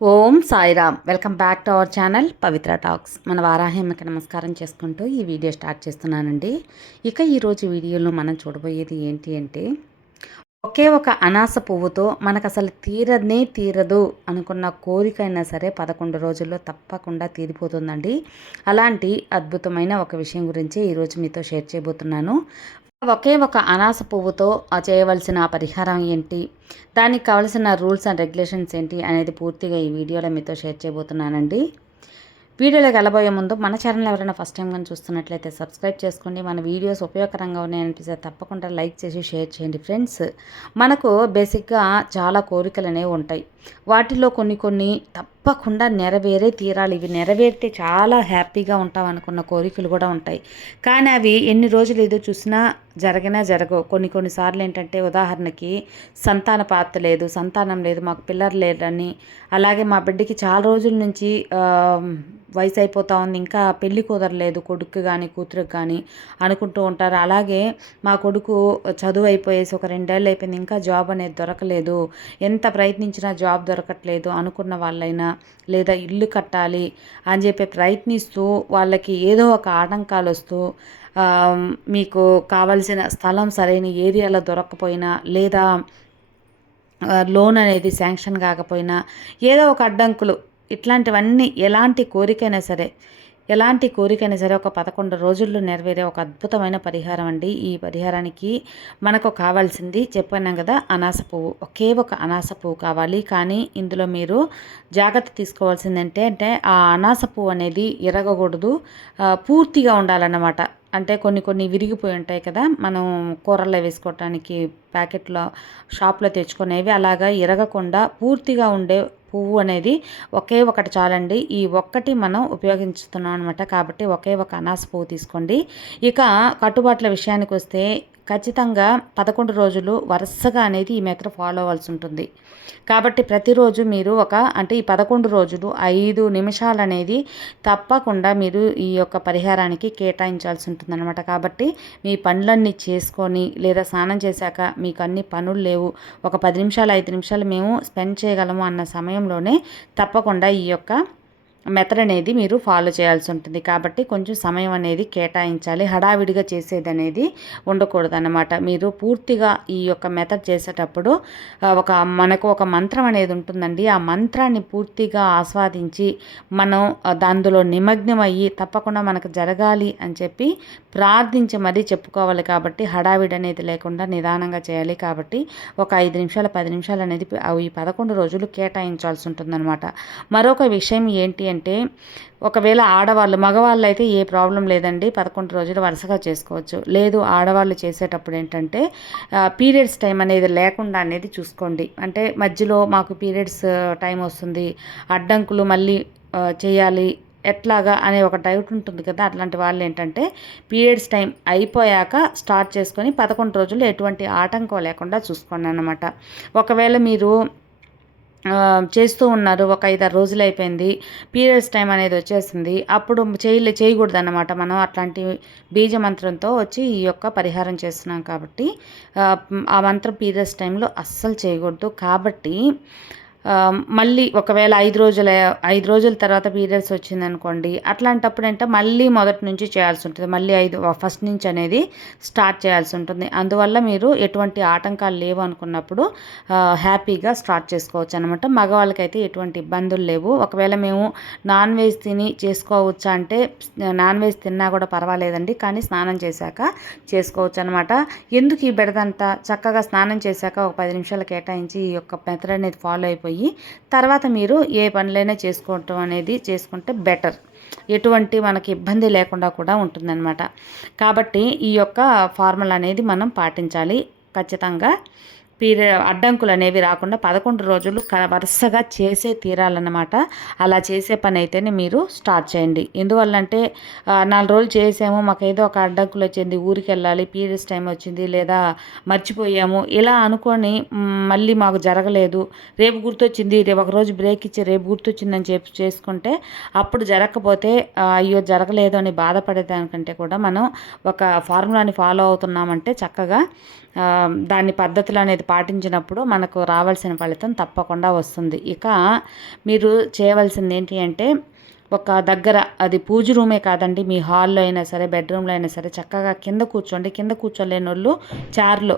Om Sairam. Welcome back to our channel Pavitra talks. మన వారాహిమ్మకి నమస్కారం చేసుకుంటూ ఈ వీడియో స్టార్ట్ చేస్తున్నానండి. ఇక ఈరోజు వీడియోలో మనం చూడబోయేది ఏంటి అంటే ఒకే ఒక అనాస పువ్వుతో మనకు అసలు తీరనే తీరదు అనుకున్న కోరిక అయినా సరే పదకొండు రోజుల్లో తప్పకుండా తీరిపోతుందండి. అలాంటి అద్భుతమైన ఒక విషయం గురించి ఈరోజు మీతో షేర్ చేయబోతున్నాను. ఒకే ఒక అనాస పువ్వుతో చేయవలసిన పరిహారం ఏంటి? దానికి కావలసిన రూల్స్ అండ్ రెగ్యులేషన్స్ ఏంటి అనేది పూర్తిగా ఈ వీడియోలో మీతో షేర్ చేయబోతున్నానండి. వీడియోలోకి వెళ్ళబోయే ముందు మన ఛానల్ ఎవరైనా ఫస్ట్ టైం కానీ చూస్తున్నట్లయితే సబ్స్క్రైబ్ చేసుకోండి. మన వీడియోస్ ఉపయోగకరంగా ఉన్నాయనిపిస్తే తప్పకుండా లైక్ చేసి షేర్ చేయండి ఫ్రెండ్స్. మనకు బేసిక్గా చాలా కోరికలు అనేవి ఉంటాయి. వాటిలో కొన్ని కొన్ని తప్పకుండా నెరవేరే తీరాలి. ఇవి నెరవేరితే చాలా హ్యాపీగా ఉంటాం అనుకున్న కోరికలు కూడా ఉంటాయి. కానీ అవి ఎన్ని రోజులు ఏదో చూసినా జరగనే జరగవు. కొన్ని కొన్నిసార్లు ఏంటంటే ఉదాహరణకి సంతాన పాత్ర లేదు సంతానం లేదు మాకు పిల్లలు లేరని అలాగే మా బిడ్డకి చాలా రోజుల నుంచి వయసు అయిపోతా ఉంది ఇంకా పెళ్ళి కుదరలేదు కొడుకు కానీ కూతురుకి కానీ అనుకుంటూ ఉంటారు. అలాగే మా కొడుకు చదువు అయిపోయేసి ఒక రెండేళ్ళు అయిపోయింది ఇంకా జాబ్ అనేది దొరకలేదు. ఎంత ప్రయత్నించినా జాబ్ దొరకట్లేదు అనుకున్న వాళ్ళైనా లేదా ఇల్లు కట్టాలి అని చెప్పి ప్రయత్నిస్తూ వాళ్ళకి ఏదో ఒక ఆటంకాలు వస్తూ మీకు కావలసిన స్థలం సరైన ఏరియాలో దొరకకపోయినా లేదా లోన్ అనేది శాంక్షన్ కాకపోయినా ఏదో ఒక అడ్డంకులు ఇట్లాంటివన్నీ ఎలాంటి కోరికైనా సరే ఎలాంటి కోరికైనా సరే ఒక పదకొండు రోజుల్లో నెరవేరే ఒక అద్భుతమైన పరిహారం అండి. ఈ పరిహారానికి మనకు కావాల్సింది చెప్పాను కదా అనాస పువ్వు. ఒకే ఒక అనాస పువ్వు కావాలి. కానీ ఇందులో మీరు జాగ్రత్త తీసుకోవాల్సిందంటే అంటే ఆ అనాస పువ్వు అనేది ఎరగకూడదు. పూర్తిగా ఉండాలన్నమాట. అంటే కొన్ని కొన్ని విరిగిపోయి ఉంటాయి కదా మనం కూరల్లో వేసుకోవటానికి ప్యాకెట్లో షాప్లో తెచ్చుకునేవి అలాగా ఇరగకుండా పూర్తిగా ఉండే పువ్వు అనేది ఒకే ఒకటి చాలండి. ఈ ఒక్కటి మనం ఉపయోగించుతున్నాం అనమాట కాబట్టి ఒకే ఒక అనాస పువ్వు తీసుకోండి. ఇక కట్టుబాట్ల విషయానికి వస్తే ఖచ్చితంగా పదకొండు రోజులు వరుసగా అనేది ఈ మెథడ్ ఫాలో అవ్వాల్సి ఉంటుంది. కాబట్టి ప్రతిరోజు మీరు ఒక అంటే ఈ పదకొండు రోజులు ఐదు నిమిషాలు అనేది తప్పకుండా మీరు ఈ యొక్క పరిహారానికి కేటాయించాల్సి ఉంటుందన్నమాట. కాబట్టి మీ పనులన్నీ చేసుకొని లేదా స్నానం చేశాక మీకు అన్ని పనులు లేవు. ఒక పది నిమిషాలు ఐదు నిమిషాలు మేము స్పెండ్ చేయగలము అన్న సమయంలోనే తప్పకుండా ఈ యొక్క మెథడ్ అనేది మీరు ఫాలో చేయాల్సి ఉంటుంది. కాబట్టి కొంచెం సమయం అనేది కేటాయించాలి. హడావిడిగా చేసేది అనేది ఉండకూడదన్నమాట. మీరు పూర్తిగా ఈ యొక్క మెథడ్ చేసేటప్పుడు ఒక మనకు ఒక మంత్రం అనేది ఉంటుందండి. ఆ మంత్రాన్ని పూర్తిగా ఆస్వాదించి మనం అందులో నిమగ్నం అయ్యి తప్పకుండా మనకు జరగాలి అని చెప్పి ప్రార్థించి మరీ చెప్పుకోవాలి కాబట్టి హడావిడి అనేది లేకుండా నిదానంగా చేయాలి కాబట్టి ఒక ఐదు నిమిషాలు పది నిమిషాలు అనేది ఈ పదకొండు రోజులు కేటాయించాల్సి ఉంటుందన్నమాట. మరొక విషయం ఏంటి అంటే ఒకవేళ ఆడవాళ్ళు మగవాళ్ళు అయితే ఏ ప్రాబ్లం లేదండి. పదకొండు రోజులు వరుసగా చేసుకోవచ్చు. లేదు ఆడవాళ్ళు చేసేటప్పుడు ఏంటంటే పీరియడ్స్ టైం అనేది లేకుండా అనేది చూసుకోండి. అంటే మధ్యలో మాకు పీరియడ్స్ టైం వస్తుంది. అడ్డంకులు మళ్ళీ చేయాలి. ఎట్లాగా అనే ఒక డౌట్ ఉంటుంది కదా అట్లాంటి వాళ్ళు ఏంటంటే పీరియడ్స్ టైం అయిపోయాక స్టార్ట్ చేసుకొని పదకొండు రోజులు ఎటువంటి ఆటంకం లేకుండా చూసుకోండి అనమాట ఒకవేళ మీరు చేస్తూ ఉన్నారు. ఒక ఐదారు రోజులు అయిపోయింది. పీరియడ్స్ టైం అనేది వచ్చేసింది. అప్పుడు చేయలే చేయకూడదు అన్నమాట మనం. అట్లాంటి బీజ మంత్రంతో వచ్చి ఈ యొక్క పరిహారం చేస్తున్నాం కాబట్టి ఆ మంత్రం పీరియడ్స్ టైంలో అస్సలు చేయకూడదు. కాబట్టి మళ్ళీ ఒకవేళ ఐదు రోజుల ఐదు రోజుల తర్వాత పీరియడ్స్ వచ్చిందనుకోండి అట్లాంటప్పుడు అంటే మళ్ళీ మొదటి నుంచి చేయాల్సి ఉంటుంది. మళ్ళీ ఐదు ఫస్ట్ నుంచి అనేది స్టార్ట్ చేయాల్సి ఉంటుంది. అందువల్ల మీరు ఎటువంటి ఆటంకాలు లేవు అనుకున్నప్పుడు హ్యాపీగా స్టార్ట్ చేసుకోవచ్చు అనమాట మగవాళ్ళకైతే ఎటువంటి ఇబ్బందులు లేవు. ఒకవేళ మేము నాన్ వెజ్ తిని చేసుకోవచ్చా అంటే నాన్ వెజ్ తిన్నా కూడా పర్వాలేదండి కానీ స్నానం చేశాక చేసుకోవచ్చు అనమాట ఎందుకు ఈ బెడదంతా? చక్కగా స్నానం చేశాక ఒక పది నిమిషాలు కేటాయించి ఈ యొక్క మెథడ్ అనేది ఫాలో అయిపోయి అయిపోయి తర్వాత మీరు ఏ పనులైనా చేసుకోవటం అనేది చేసుకుంటే బెటర్. ఎటువంటి మనకి ఇబ్బంది లేకుండా కూడా ఉంటుందన్నమాట. కాబట్టి ఈ యొక్క ఫార్ములా అనేది మనం పాటించాలి. ఖచ్చితంగా పీరియడ్ అడ్డంకులు అనేవి రాకుండా పదకొండు రోజులు వరుసగా చేసే తీరాలన్నమాట. అలా చేసే పని అయితేనే మీరు స్టార్ట్ చేయండి. ఎందువల్లంటే నాలుగు రోజులు చేసాము మాకు ఏదో ఒక అడ్డంకులు వచ్చింది ఊరికి వెళ్ళాలి పీరియడ్స్ టైం వచ్చింది లేదా మర్చిపోయాము ఇలా అనుకొని మళ్ళీ మాకు జరగలేదు. రేపు గుర్తొచ్చింది రేపు ఒక రోజు బ్రేక్ ఇచ్చి రేపు గుర్తొచ్చిందని చెప్పి చేసుకుంటే అప్పుడు జరగకపోతే అయ్యో జరగలేదు అని బాధపడేదానికంటే కూడా మనం ఒక ఫార్ములాని ఫాలో అవుతున్నామంటే చక్కగా దాని పద్ధతులు అనేది పాటించినప్పుడు మనకు రావాల్సిన ఫలితం తప్పకుండా వస్తుంది. ఇక మీరు చేయవలసింది ఏంటి అంటే ఒక దగ్గర అది పూజ రూమే కాదండి మీ హాల్లో అయినా సరే బెడ్రూమ్లో అయినా సరే చక్కగా కింద కూర్చోండి. కింద కూర్చోలేని వాళ్ళు చార్లో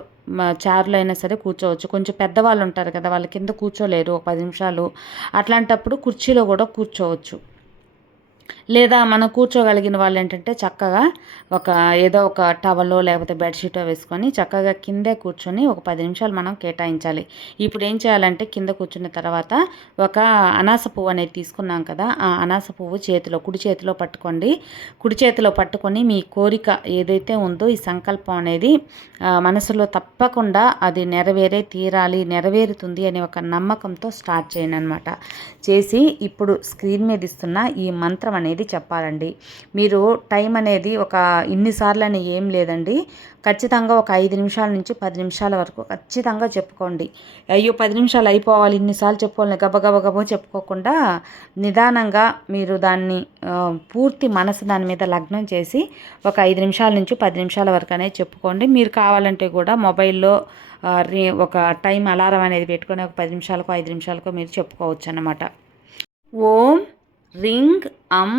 చార్లో అయినా సరే కూర్చోవచ్చు. కొంచెం పెద్దవాళ్ళు ఉంటారు కదా వాళ్ళ కింద కూర్చోలేరు ఒక పది నిమిషాలు. అట్లాంటప్పుడు కుర్చీలో కూడా కూర్చోవచ్చు. లేదా మనం కూర్చోగలిగిన వాళ్ళు ఏంటంటే చక్కగా ఒక ఏదో ఒక టవలో లేకపోతే బెడ్షీటో వేసుకొని చక్కగా కిందే కూర్చొని ఒక పది నిమిషాలు మనం కేటాయించాలి. ఇప్పుడు ఏం చేయాలంటే కింద కూర్చున్న తర్వాత ఒక అనాస పువ్వు అనేది తీసుకున్నాం కదా ఆ అనాస పువ్వు చేతిలో కుడి చేతిలో పట్టుకోండి. కుడి చేతిలో పట్టుకొని మీ కోరిక ఏదైతే ఉందో ఈ సంకల్పం అనేది మనసులో తప్పకుండా అది నెరవేరే తీరాలి నెరవేరుతుంది అనే ఒక నమ్మకంతో స్టార్ట్ చేయను అనమాట చేసి ఇప్పుడు స్క్రీన్ మీద ఇస్తున్న ఈ మంత్రం అనేది చెప్పాలండి. మీరు టైం అనేది ఒక ఇన్నిసార్లు అని ఏం లేదండి. ఖచ్చితంగా ఒక ఐదు నిమిషాల నుంచి పది నిమిషాల వరకు ఖచ్చితంగా చెప్పుకోండి. అయ్యో పది నిమిషాలు అయిపోవాలి ఇన్నిసార్లు చెప్పుకోవాలి గబగబగబో చెప్పుకోకుండా నిదానంగా మీరు దాన్ని పూర్తి మనసు దాని మీద లగ్నం చేసి ఒక ఐదు నిమిషాల నుంచి పది నిమిషాల వరకు అనేది చెప్పుకోండి. మీరు కావాలంటే కూడా మొబైల్లో ఒక టైం అలారం అనేది పెట్టుకొని ఒక పది నిమిషాలకో ఐదు నిమిషాలకో మీరు చెప్పుకోవచ్చు అన్నమాట ఓం రింగ్ అం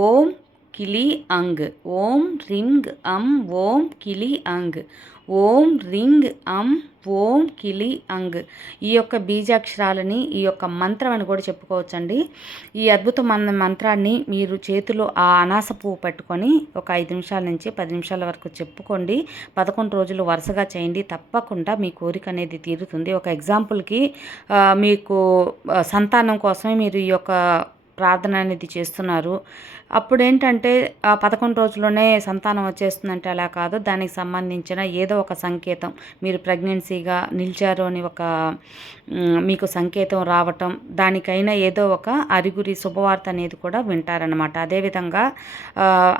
ఓం కిలి అంగ్ ఓం రింగ్ అం ఓం కిలి అంగ్ ఓం రింగ్ అం ఓం కిలి అంగ్ ఈ యొక్క బీజాక్షరాలని ఈ యొక్క మంత్రం అని కూడా చెప్పుకోవచ్చండి. ఈ అద్భుత మంత్రాన్ని మీరు చేతిలో ఆ అనాస పువ్వు పెట్టుకొని ఒక ఐదు నిమిషాల నుంచి పది నిమిషాల వరకు చెప్పుకోండి. పదకొండు రోజులు వరుసగా చేయండి. తప్పకుండా మీ కోరిక అనేది తీరుతుంది. ఒక ఎగ్జాంపుల్కి మీకు సంతానం కోసమే మీరు ఈ యొక్క ప్రార్థన అనేది చేస్తున్నారు. అప్పుడు ఏంటంటే ఆ పదకొండు రోజుల్లోనే సంతానం వచ్చేస్తుందంటే అలా కాదు. దానికి సంబంధించిన ఏదో ఒక సంకేతం. మీరు ప్రెగ్నెన్సీగా నిలిచారు అని ఒక మీకు సంకేతం రావటం దానికైనా ఏదో ఒక అరిగురి శుభవార్త అనేది కూడా వింటారనమాట అదేవిధంగా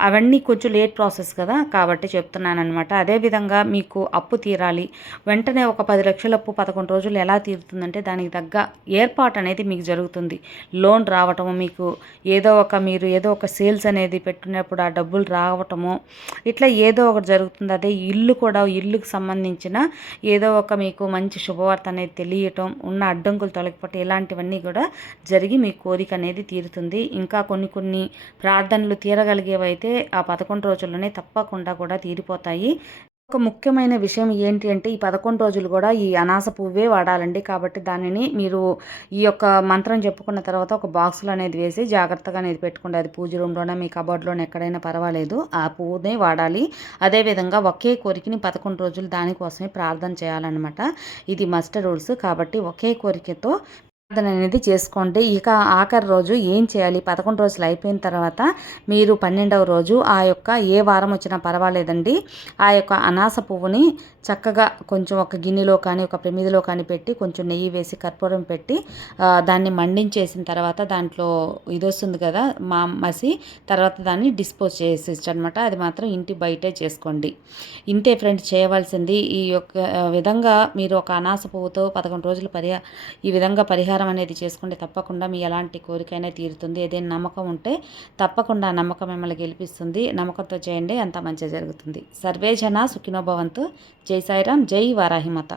అవన్నీ కొంచెం లేట్ ప్రాసెస్ కదా కాబట్టి చెప్తున్నానమాట అదేవిధంగా మీకు అప్పు తీరాలి. వెంటనే ఒక పది లక్షల అప్పు పదకొండు రోజులు ఎలా తీరుతుందంటే దానికి తగ్గ ఏర్పాటు అనేది మీకు జరుగుతుంది. లోన్ రావటము మీకు ఏదో ఒక మీరు ఏదో ఒక సేల్స్ అనేది పెట్టినప్పుడు ఆ డబ్బులు రావటము ఇట్లా ఏదో ఒకటి జరుగుతుంది. అదే ఇల్లు కూడా ఇల్లుకు సంబంధించిన ఏదో ఒక మీకు మంచి శుభవార్త అనేది తెలియటం ఉన్న అడ్డంకులు తొలగిపోవటం ఇలాంటివన్నీ కూడా జరిగి మీ కోరిక అనేది తీరుతుంది. ఇంకా కొన్ని కొన్ని ప్రార్థనలు తీరగలిగేవైతే ఆ పదకొండు రోజుల్లోనే తప్పకుండా కూడా తీరిపోతాయి. ఒక ముఖ్యమైన విషయం ఏంటి అంటే ఈ పదకొండు రోజులు కూడా ఈ అనాస పువ్వే వాడాలండి. కాబట్టి దానిని మీరు ఈ యొక్క మంత్రం చెప్పుకున్న తర్వాత ఒక బాక్స్లో అనేది వేసి జాగ్రత్తగా అనేది పెట్టుకోండి. అది పూజ రూమ్లోనే మీ కబోర్డ్లోనే ఎక్కడైనా పర్వాలేదు. ఆ పువ్వునే వాడాలి. అదేవిధంగా ఒకే కోరికని పదకొండు రోజులు దానికోసమే ప్రార్థన చేయాలన్నమాట. ఇది మస్టర్ రూల్స్. కాబట్టి ఒకే కోరికతో ప్రార్థన అనేది చేసుకోండి ఇక ఆఖరి రోజు ఏం చేయాలి? పదకొండు రోజులు అయిపోయిన తర్వాత మీరు పన్నెండవ రోజు ఆ యొక్క ఏ వారం వచ్చినా పర్వాలేదండి. ఆ యొక్క అనాస పువ్వుని చక్కగా కొంచెం ఒక గిన్నెలో కానీ ఒక ప్రమిదిలో కానీ పెట్టి కొంచెం నెయ్యి వేసి కర్పూరం పెట్టి దాన్ని మండించేసిన తర్వాత దాంట్లో ఇది వస్తుంది కదా మా మసి తర్వాత దాన్ని డిస్పోజ్ చేసేసి అనమాట అది మాత్రం ఇంటి బయటే చేసుకోండి. ఇంతే ఫ్రెండ్స్ చేయవలసింది. ఈ యొక్క విధంగా మీరు ఒక అనాస పువ్వుతో పదకొండు రోజులు పరి ఈ విధంగా పరిహారం అనేది చేసుకుంటే తప్పకుండా మీ ఎలాంటి కోరికైనా తీరుతుంది. ఏదైనా నమ్మకం ఉంటే తప్పకుండా నమ్మకం మిమ్మల్ని గెలిపిస్తుంది. నమ్మకంతో చేయండి. అంత మంచిగా జరుగుతుంది. సర్వే జన సుఖినోభవంతు జై సాయిరాం జై వారాహిమత.